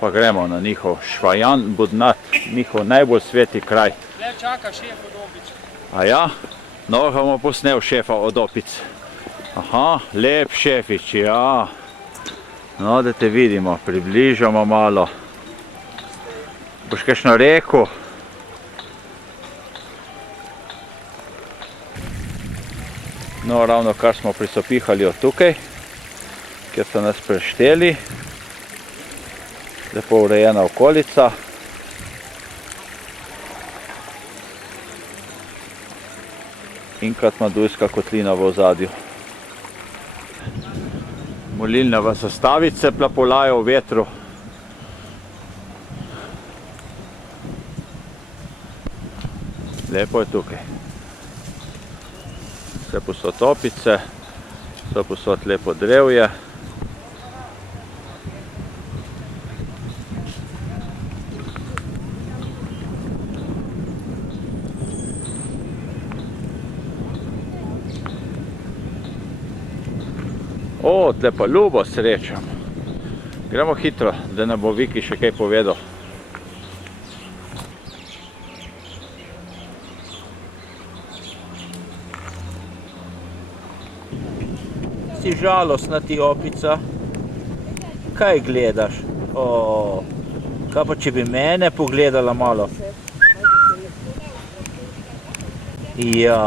Pa gremo na njihov Švajan Budnat, njihov najbolj sveti kraj. Le čaka šef od opic. A ja? No, ga bomo posnel šefa od opic. Aha, lep šefič, ja. No, da te vidimo, približamo malo. Boš kakšno rekel? No, ravno kar smo prisopihali od tukaj, kjer so nas prešteli. Lepo urejena okolica. In Katmandujska kotlina v ozadju. Molilne zastavice plapolajo v vetru. Lepo je tukaj. Vse posod opice, vse posod lepo drevje. O, tle pa Ljubo srečam. Gremo hitro, da ne bo Viki še kaj povedal. Si žalostna ti, opica? Kaj gledaš? O, kaj pa če bi mene pogledala malo? Ja.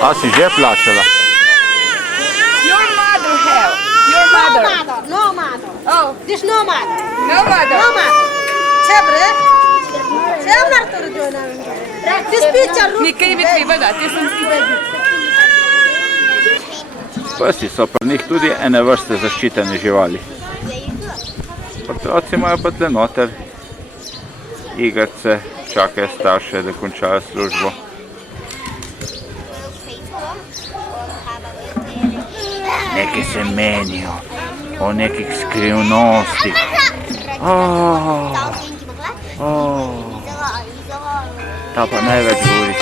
A si že plačala? Your mother have. Your mother. No mother. Oh, This no mother. no mother. No mother. Čebre? Čebre to rodina. This picture room. Nikaj mi treba dati, jaz sem Psi so pri njih tudi ene vrste zaščitene živali. Otroci imajo pa tle noter igrice, čakajo starše, da končajo službo. Neki se menijo o nekih skrivnostih. Ta pa največ govori.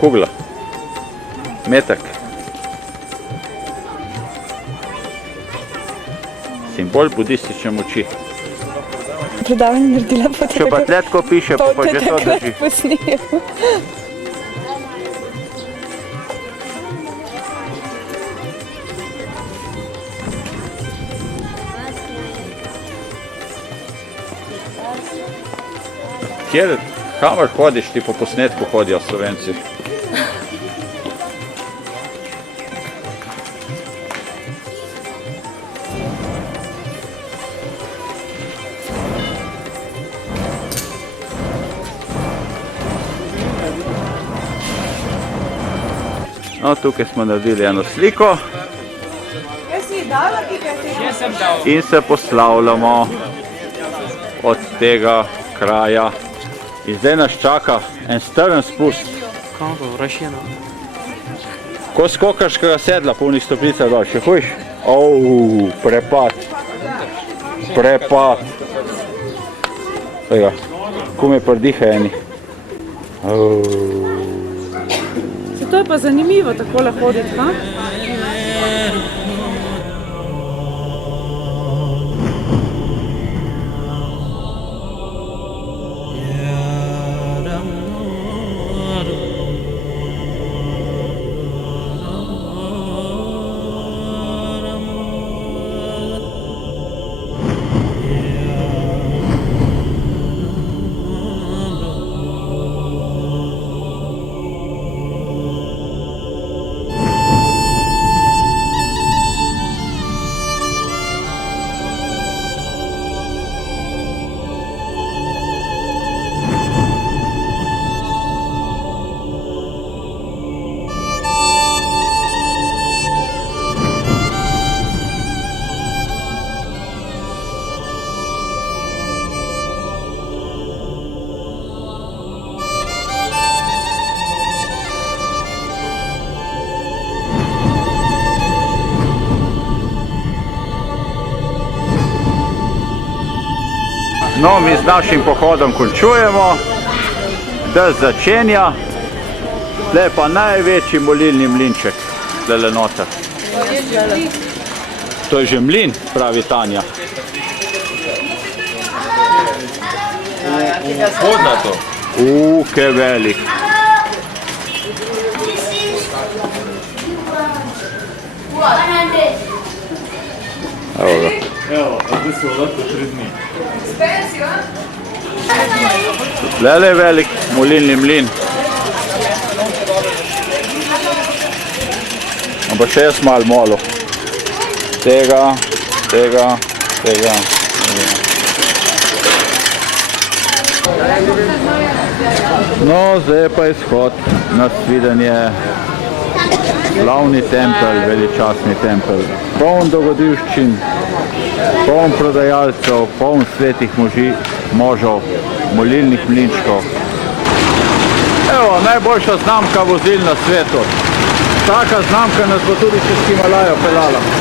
Kugla. Metek. Simbol budistične moči. Predavanje naredila, pa Če pa tle tako piše, pa že to drži. posnijo. Kamor hodiš, ti po posnetku hodijo Slovenci? No, tukaj smo naredili eno sliko Jaz sem dal. in se poslavljamo od tega kraja. In zdaj nas čaka en strm spust. Kako, rašeno. Ko skokaš kega sedla, polnih stopnicah dol, še hojiš? Prepad. Prepad. Tega, kume prdiha eni. To je pa zanimivo takole hoditi, ha? No, mi z našim pohodom končujemo, da začenja. Tle pa največji molilni mlinček, tlele noter. To je že mlin, pravi Tanja. Hodna to. Kaj velik. Evo ga. Evo, a zdaj se lahko 3 dni. Tlele je velik molilni mlin. Ampak še jaz malo molil. Tega. No, zdaj pa je shod na svidenje. Glavni tempelj, veličastni tempelj, poln dogodivščin, poln prodajalcev, poln svetih možov, molilnih mlinčkov. Evo, najboljša znamka vozil na svetu. Taka znamka nas bo tudi čez Himalajo pelala.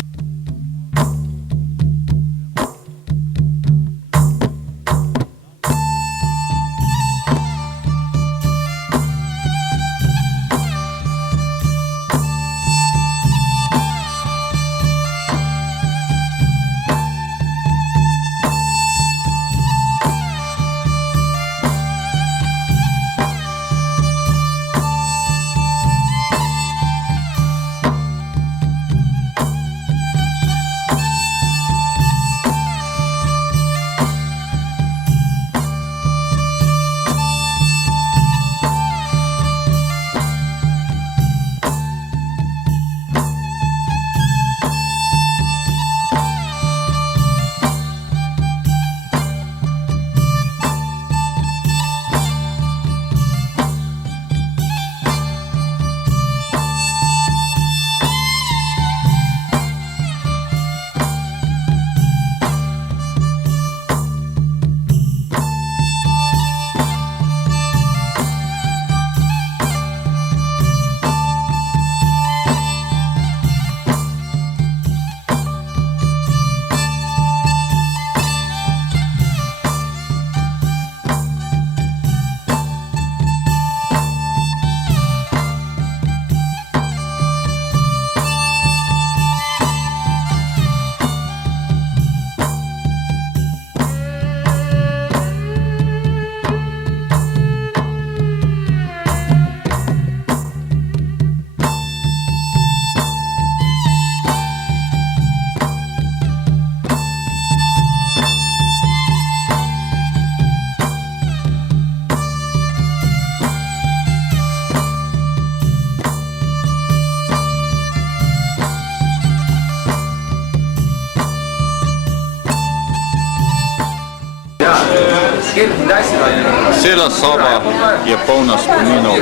Cela soba je polna spominov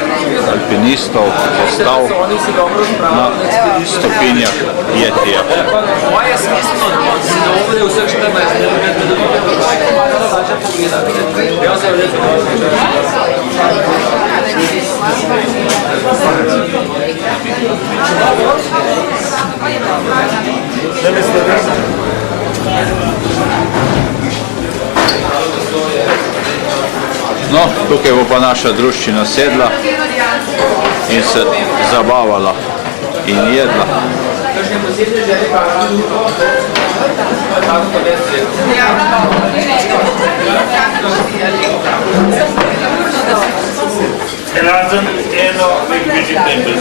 alpinistov, ki je stal na stopinjah Jetija. No, tukaj bo pa naša druščina sedla in se zabavala in jedla. Razen eno najbližji tempelj.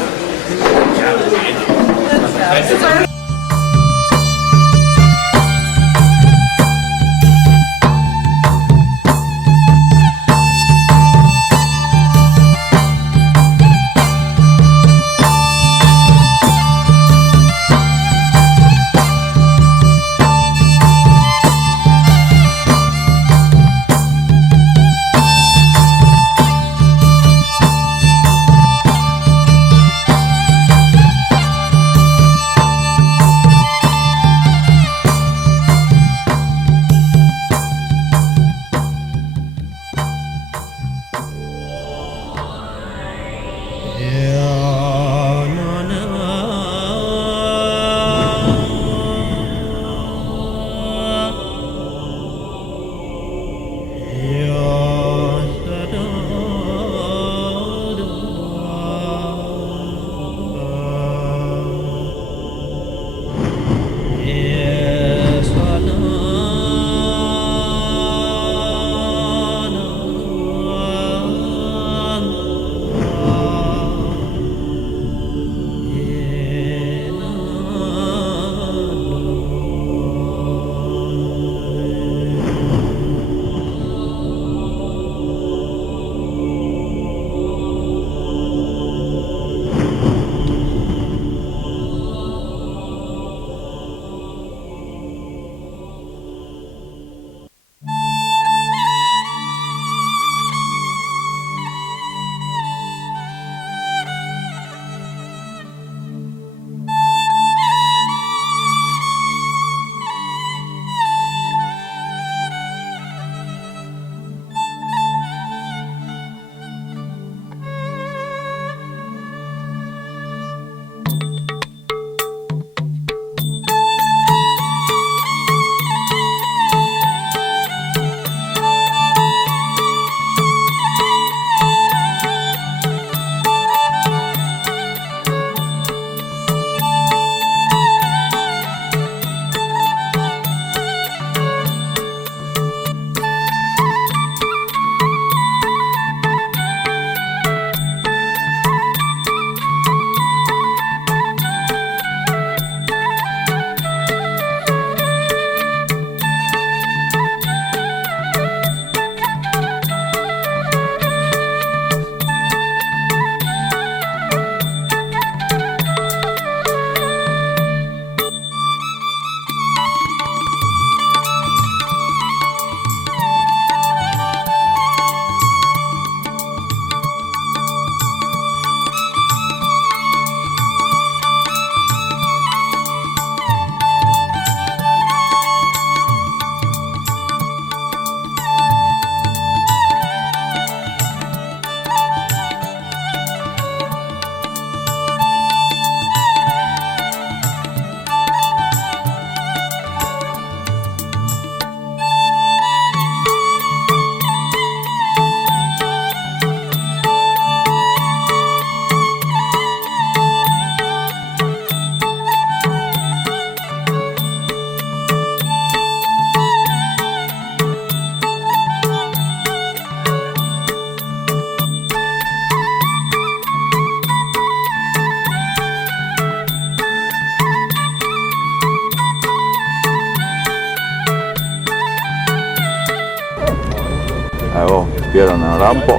Evo, odpira na rampo.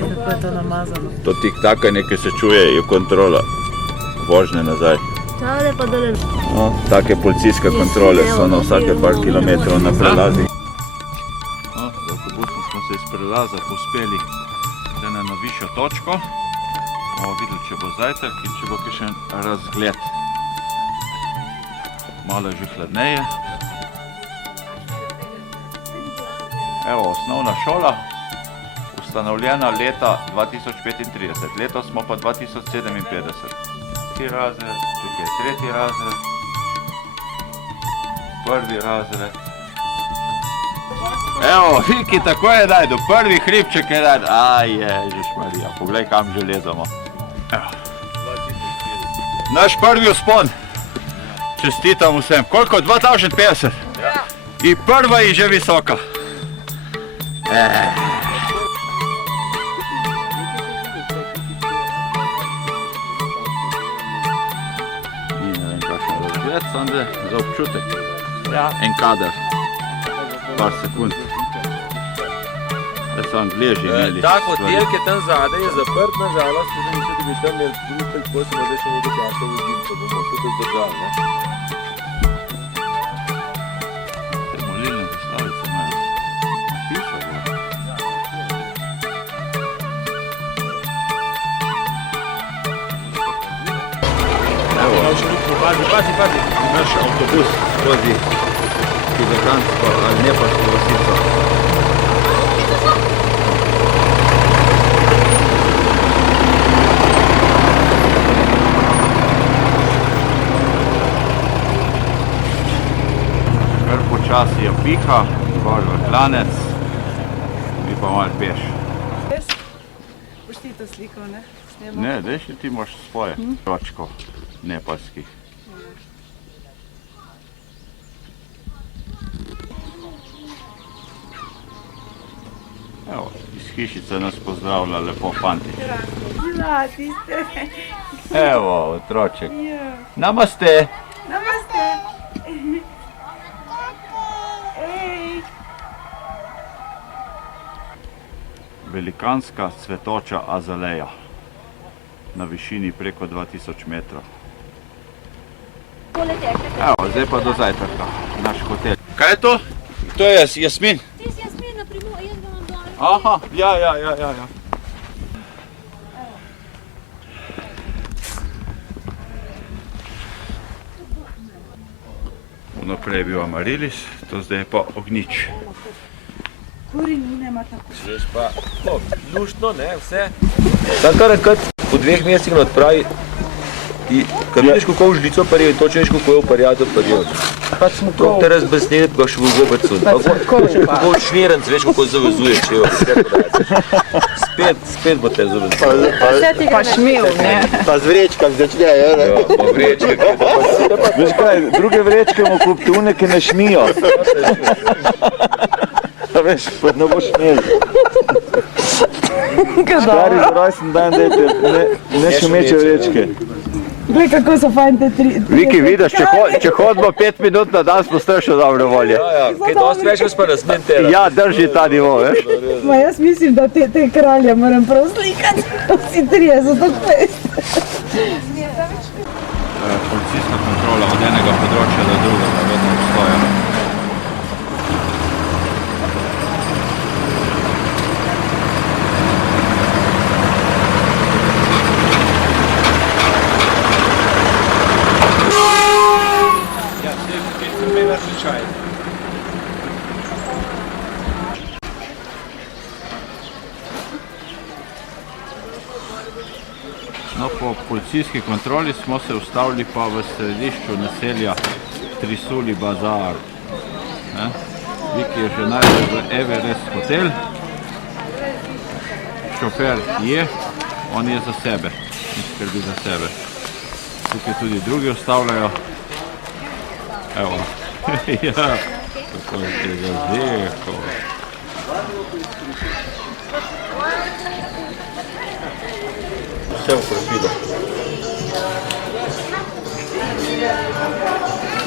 Kako je to namazano. To tik-takanje, ki se čuje, je kontrola vožnje nazaj. No, take policijske kontrole so na vsake par kilometrov na prelazih. No, z avtobusom smo se iz prelaza pospeli na eno višjo točko. Bomo videli, če bo zajtrk in če bo kakšen razgled. Malo je že hladneje. Evo, osnovna šola, ustanovljena leta 2035, letos smo pa 2057. Tretji razred, tukaj je tretji razred, prvi razred. Evo, Viki, tako je najdu, prvi hribček je najdu. Aj, Ježiš Marija, poglej, kam že lezamo. Evo. Naš prvi vzpon. Čestitam vsem. Koliko? 2050? Ja. In prva je že visoka. Ni ne vem kakšen razgled, samo da za občutek. Ja. En kader. Par sekund. Da so Angleži imeli. Ta hotel, ki je tam zadaj, je zaprt, nažalost, zdaj mislim, da bi tam imeli drugi, ko smo zdaj še nekaj časa vozili, pa bomo tukaj zdržali, ne? Te molilne zastavice imajo. Napisal bo. Evo. Pazi. Naš avtobus skozi Tibetansko ali nepalsko vasico. Kar počasi jo piha, gor v klanec, mi pa malo peš. Boš ti to sliko, ne? Ne, daj še ti imaš svoje ročko nepalskih. Evo, iz hišice nas pozdravlja lepo fantič. Ja, tiste. Evo, otroček. Namaste. Namaste. Ej. Velikanska cvetoča azaleja na višini preko 2000 metrov. Evo, zdaj pa do zajtrka, naš hotel. Kaj je to? To je Jasmin. Aha, ja. Vnaprej je bil amarilis, to zdaj je pa ognjič. Korenine ima tako. Veš pa, luštno, ne, vse. Tam kar enkrat po 2 mesecih odpravi, kad vidiš kako v žlico parijo, točno vidiš kako je v parjado parijo. Pač smo to te razbesnili, pa ga še v gobecu. Kako v šnirenc, veš kako zavezuje, če jo spet bo te zavezuje. Pa šmil, ne? Pa z vrečkami začnejo, ne? Ja, pa vrečke. Veš kaj, druge vrečke mu kupite, une, ki ne šmijo. Veš, pa ne boš imel. Stari za rojsten dan, dajte, ne šumeče vrečke. Glej, kako so fajn te tri. Viki, vidiš, če hodimo 5 minut na dan, smo ste še dobre volje. Ja, kaj dosti več vas pa nasmen tera. Ja, drži ta nivo, veš. Ma jaz mislim, da te kralje moram prav slikati. Vsi trije so tako fest. Policijska kontrola od enega področja do drugega vedno obstoja. No, po policijski kontroli smo se ustavili pa v središču naselja Trisuli Bazar. Viki je že najdel v Everest hotel. Šofer je, on je za sebe, in skrbi za sebe. Tukaj tudi drugi ustavljajo. Evo, ja, kako je te zazeko. Vse v profilu.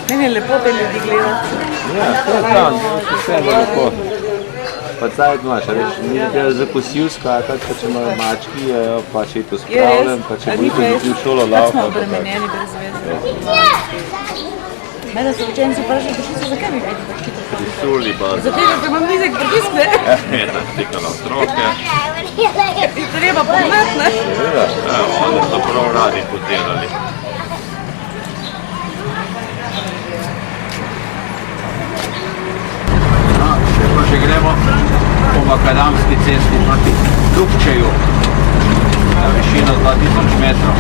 Meni je lepo te ljudi gledati. Ja, to je tam, vse je lepo. Pa cajt imaš, reč, ni nekaj za kosil skakati, pa če imajo mački, jejo, pa če je to spravljen, pa če bodo tudi v šolo Tako smo laufa. obremenjeni brez veze. Mene so učenci vprašali, prišli so, zakaj bi vedeli, da hitro hodite? Prisuli pa. Zato, ker imam nizek pritisk, ne? Je tam stikala otroke. In treba pognati, ne? Oni so prav radi potirali. Če gremo po makadamski cesti proti Dubčeju na višino 2000 metrov.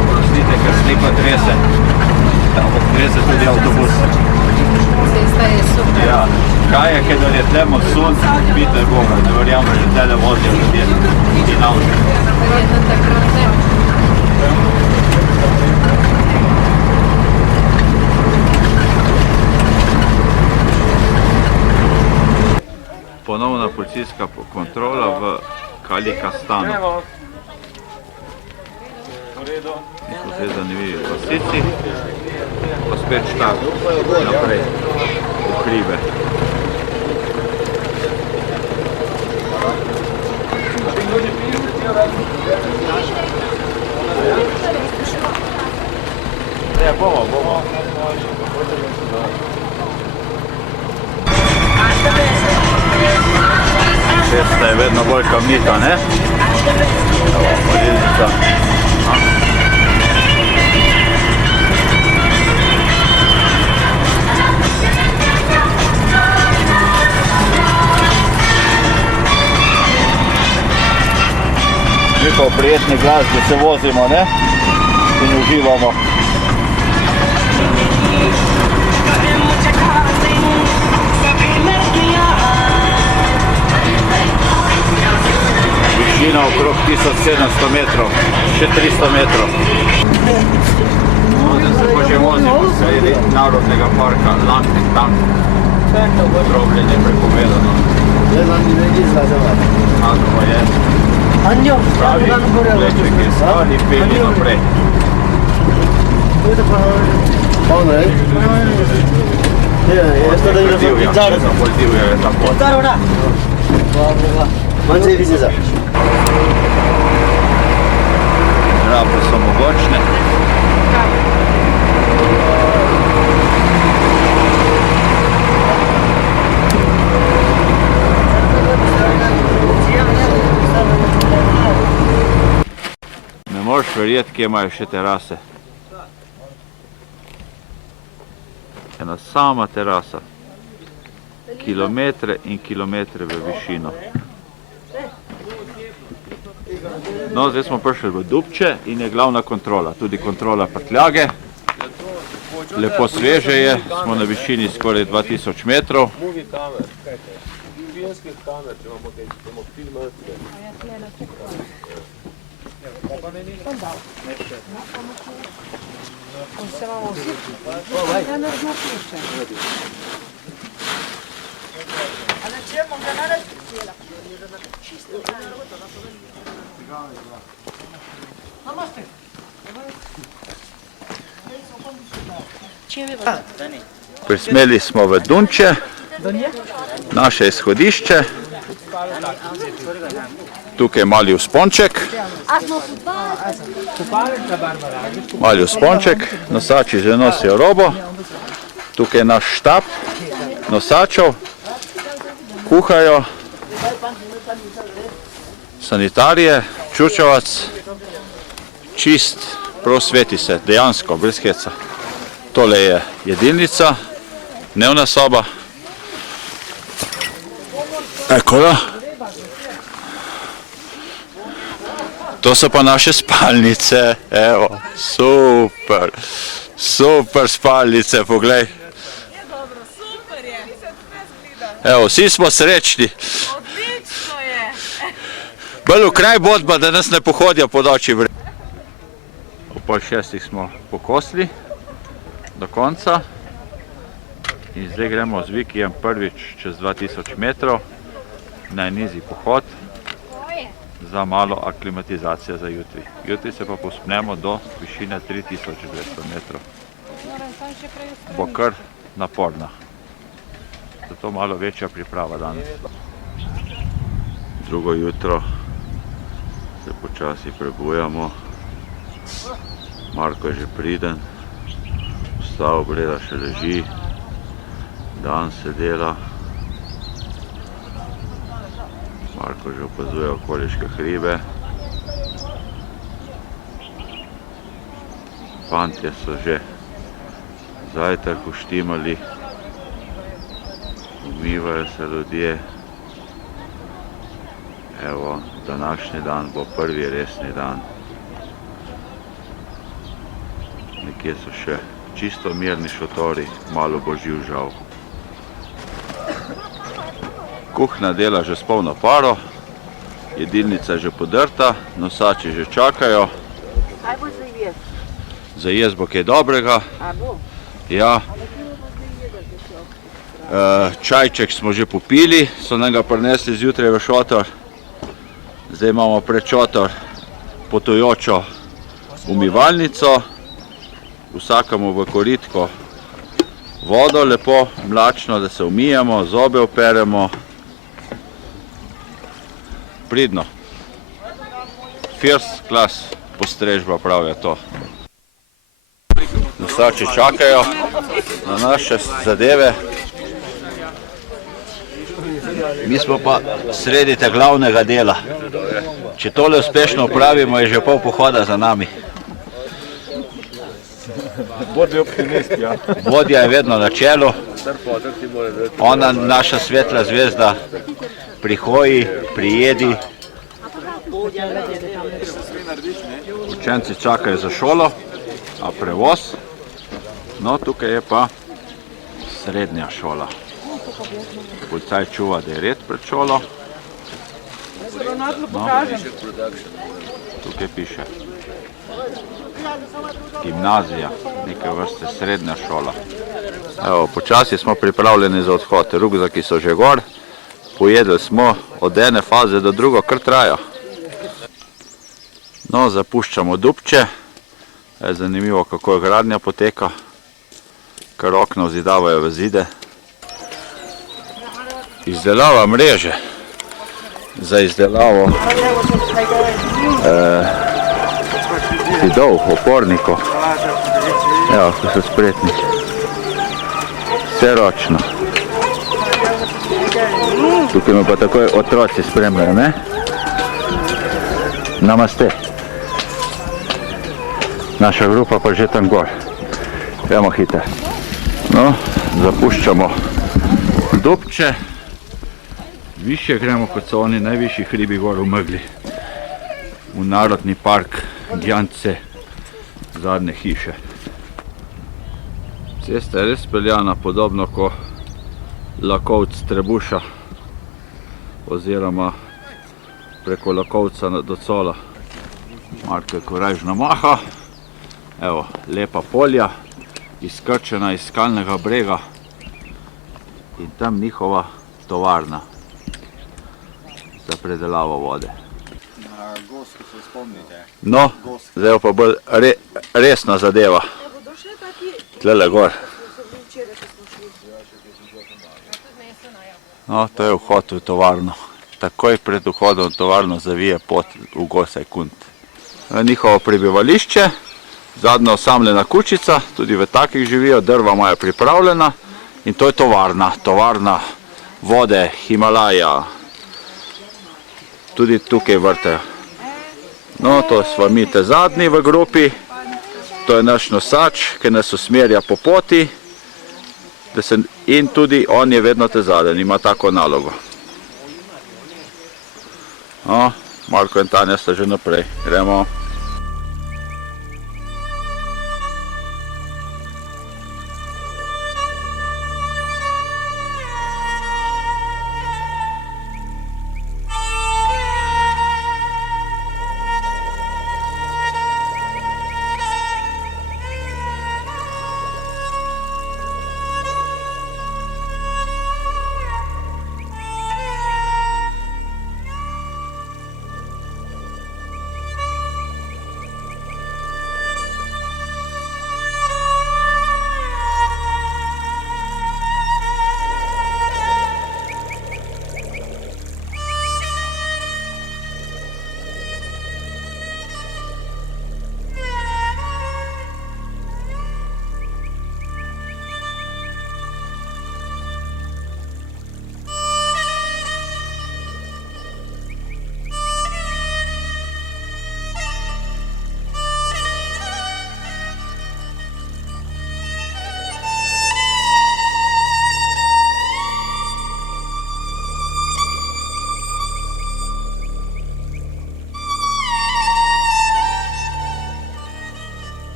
Oprostite, ker slika trese, ampak trese tudi avtobus. Cesta je super. Ja, kaj je, kadar je tlemo sun, bite Boga, ne verjamem, že tele vozijo ljudje in avto. Verjetno takrat ne. Ponovna policijska kontrola v Kalikastanu. In so zdaj zanimivi pasici, pa spet štart naprej v hribe. Ne, bomo. Cesta je vedno bolj kamnita, ne? Evo, morilnica. Mi pa v prijetni glasbi se vozimo, ne? In uživamo. Višina okrog 1700 metrov, še 300 metrov. Zdaj se pa že vozimo sredi Narodnega parka Lansing Tank. Drobljenje prepovedano. Alko je. Pravi, elektrike stali, peli naprej. Zapoltivja je ta pot. Žrabe so mogočne. Ne moreš verjeti, kje imajo še terase. Ena sama terasa. Kilometre in kilometre v višino. No, zdaj smo prišli v Dubče in je glavna kontrola, tudi kontrola prtljage. Lepo sveže je, smo na višini skoraj 2000 metrov. Prismeli smo v Dunče, naše izhodišče. Tukaj je mali vzponček. Mali vzponček, nosači že nosijo robo. Tukaj je naš štab nosačev, kuhajo, sanitarije, čučevac, čist, prav sveti se, dejansko, brez heca. Tole je jedilnica, dnevna soba. Ekola. To so pa naše spalnice, evo, super, super spalnice, poglej. Evo, vsi smo srečni. Odlično je. Bolj v kraj bodba, da nas ne pohodijo po noči. O pol 6 smo pokosli do konca in zdaj gremo z Vikijem prvič čez 2000 metrov na nižji pohod za malo aklimatizacijo za jutri. Jutri se pa povzpnemo do višine 3200 metrov. bo kar naporna. Zato malo večja priprava danes. Drugo jutro se počasi prebujamo. Marko je že priden, vstal, Breda še leži, dan se dela. Marko že opazuje okoliške hribe. Fantje so že zajtrk uštimali, umivajo se ljudje. Evo, današnji dan bo prvi resni dan. Nekje so še čisto mirni šotori, malo bo živ žal. Kuhna dela že s polno paro, jedilnica je že podrta, nosači že čakajo. Kaj bo za jesti? Za jesti bo kaj dobrega. A bo? Ja. Čajček smo že popili, so nam ga prinesli zjutraj v šotor. Zdaj imamo pred šotor potujočo umivalnico, vsakemu v koritko vodo lepo, mlačno, da se umijemo, zobe operemo. Pridno. First class postrežba pravijo to. Nosači čakajo na naše zadeve. Mi smo pa sredi tega glavnega dela. Če tole uspešno opravimo, je že pol pohoda za nami. Bodi optimist, ja. Vodja je vedno na čelu. Ona, naša svetla zvezda, pri hoji, pri jedi. Učenci čakajo za šolo, a prevoz. No, tukaj je pa srednja šola. Policaj čuva, da je red pred šolo. No, tukaj piše gimnazija, neke vrste srednja šola. Evo, počasi smo pripravljeni za odhod. Rukzaki so že gor. Pojedli smo od ene faze do drugo, kar traja. No, zapuščamo Dubče. Je zanimivo, kako je gradnja poteka. Kar okna vzidavajo v zide. Izdelava mreže za izdelavo zidov, opornikov. Evo, ko so spretni. Vse ročno. Tukaj me pa takoj otroci spremljajo, ne? Namaste. Naša grupa pa že tam gor. Gremo hitro. No, zapuščamo Dubče. Više gremo, kot so oni najvišji hribi gor v megli. V Narodni park Gjance, zadnje hiše. Cesta je res peljana, podobno kot Lakovc-Trebuša oziroma preko Lakovca do Cola. Marko je korajžno maha. Evo, lepa polja, izkrčena iz skalnega brega in tam njihova tovarna za predelavo vode. No, zdaj pa bolj resna zadeva. Tlele gor. No, to je vhod v tovarno. Takoj pred vhodom v tovarno zavije pot v Gosaj Kunt. Njihovo prebivališče, zadnja osamljena kučica, tudi v takih živijo, drva imajo pripravljena in to je tovarna. Tovarna vode, Himalaja. Tudi tukaj vrtajo. No, to smo mi te zadnji v grupi. To je naš nosač, ki nas usmerja po poti. In tudi on je vedno te zadnji, ima tako nalogo. No, Marko in Tanja sta že naprej. Gremo.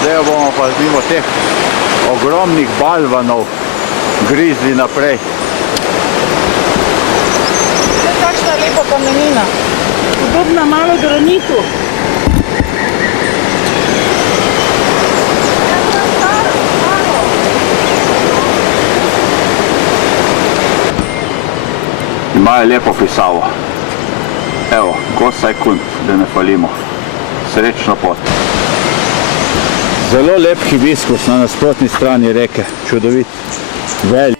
zdaj bomo pa mimo teh ogromnih balvanov grizli naprej. To je takšna lepa kamenina. Podobna malo granitu. Imajo lepo pisavo. Evo, go sekund, da ne falimo. Srečno pot. Zelo lep hibiskus na nasprotni strani reke. Čudovit. Velik.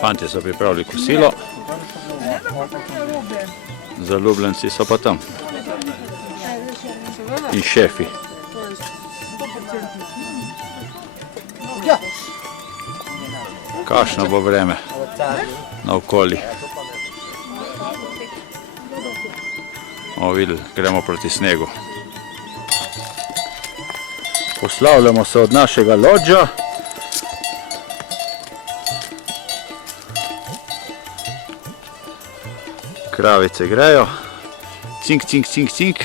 Fantje so pripravili kosilo. Zaljubljenci so pa tam. In šefi. Kakšno bo vreme naokoli. O, videli, gremo proti snegu. Poslavljamo se od našega lodža. Kravice grejo. Cink, cink, cink, cink.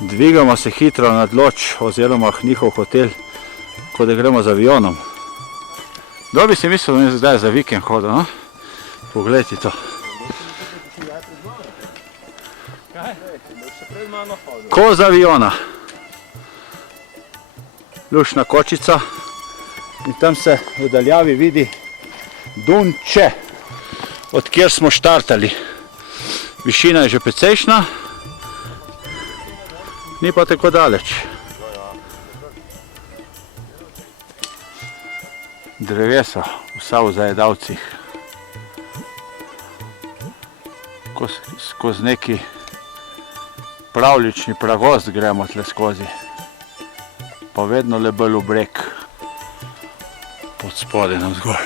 Dvigamo se hitro nad loč oziroma njihov hotel, kot da gremo z avionom. Kdo bi si mislil, da je zdaj za vikend hodil, no? Poglejte to. Ko z aviona. Lušna kočica in tam se v daljavi vidi Dunče, od kjer smo štartali. Višina je že precejšna, ni pa tako daleč. Drevesa, vsa v zajedavcih. Skozi neki pravlični pragost gremo tle skozi. Pa vedno le bolj v breg. Pod spodaj navzgor.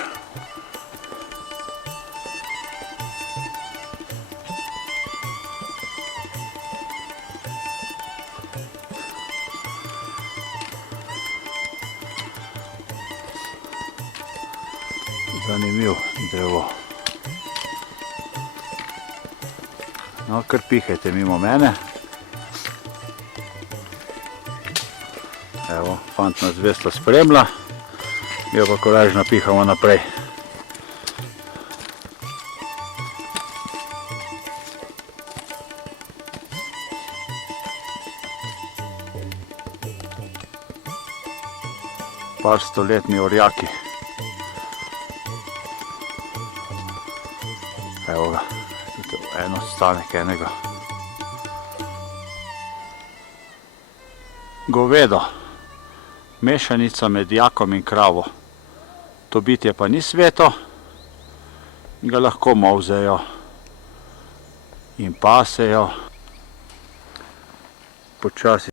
Zanimiv drevo. No, kar pihajte mimo mene. Evo, fant nas zvesto spremlja. Mi jo pa korajžno pihamo naprej. Par stoletni orjaki. Evo ga, tudi en ostanek enega. Govedo. Mešanica med jakom in kravo. To bitje pa ni sveto in ga lahko molzejo in pasejo. Počasi